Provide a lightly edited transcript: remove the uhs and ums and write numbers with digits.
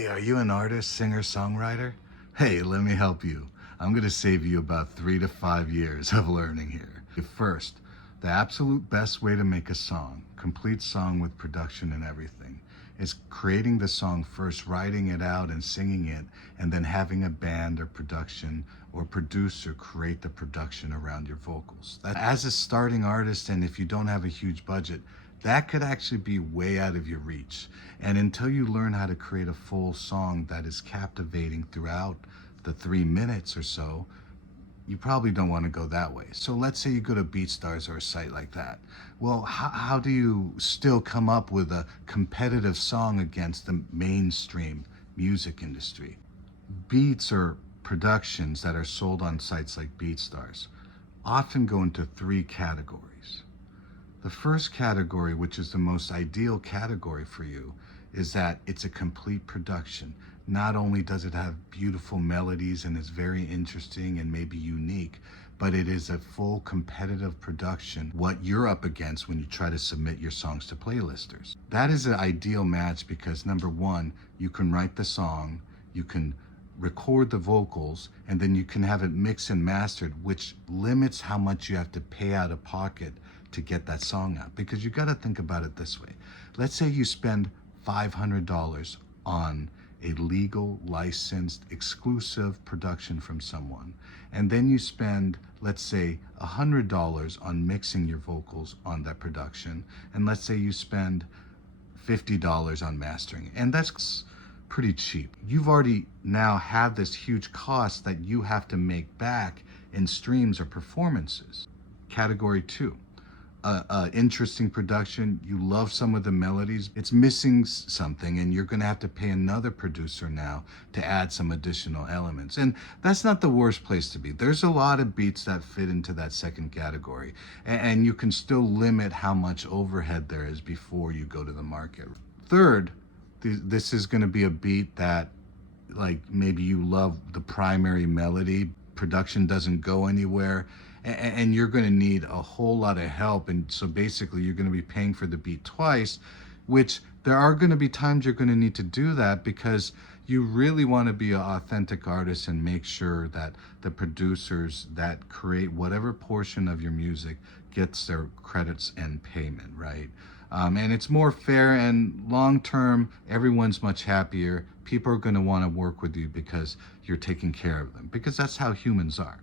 Hey, are you an artist, singer, songwriter? Hey, let me help you. I'm going to save you about 3 to 5 years of learning here. First, the absolute best way to make a song, complete song with production and everything, is creating the song first, writing it out and singing it, and then having a band or production or producer create the production around your vocals. As a starting artist, and if you don't have a huge budget, that could actually be way out of your reach. And until you learn how to create a full song that is captivating throughout the 3 minutes or so, you probably don't want to go that way. So let's say you go to BeatStars or a site like that. Well, how do you still come up with a competitive song against the mainstream music industry? Beats or productions that are sold on sites like BeatStars often go into 3 categories. The first category, which is the most ideal category for you, is that it's a complete production. Not only does it have beautiful melodies and is very interesting and maybe unique, but it is a full competitive production, what you're up against when you try to submit your songs to playlisters. That is an ideal match because number one, you can write the song, you can record the vocals, and then you can have it mixed and mastered, which limits how much you have to pay out of pocket to get that song out. Because you got to think about it this way. Let's say you spend $500 on a legal, licensed, exclusive production from someone, and then you spend, let's say, $100 on mixing your vocals on that production, and let's say you spend $50 on mastering, and that's pretty cheap. You've already now had this huge cost that you have to make back in streams or performances. Category 2, interesting production. You love some of the melodies, it's missing something, and you're going to have to pay another producer now to add some additional elements. And that's not the worst place to be. There's a lot of beats that fit into that second category, and you can still limit how much overhead there is before you go to the market. Third, this is going to be a beat that, like, maybe you love the primary melody, production doesn't go anywhere, and you're going to need a whole lot of help. And so basically you're going to be paying for the beat twice, which there are going to be times you're going to need to do that because you really want to be an authentic artist and make sure that the producers that create whatever portion of your music gets their credits and payment, right? And it's more fair, and long term, everyone's much happier. People are going to want to work with you because you're taking care of them, because that's how humans are.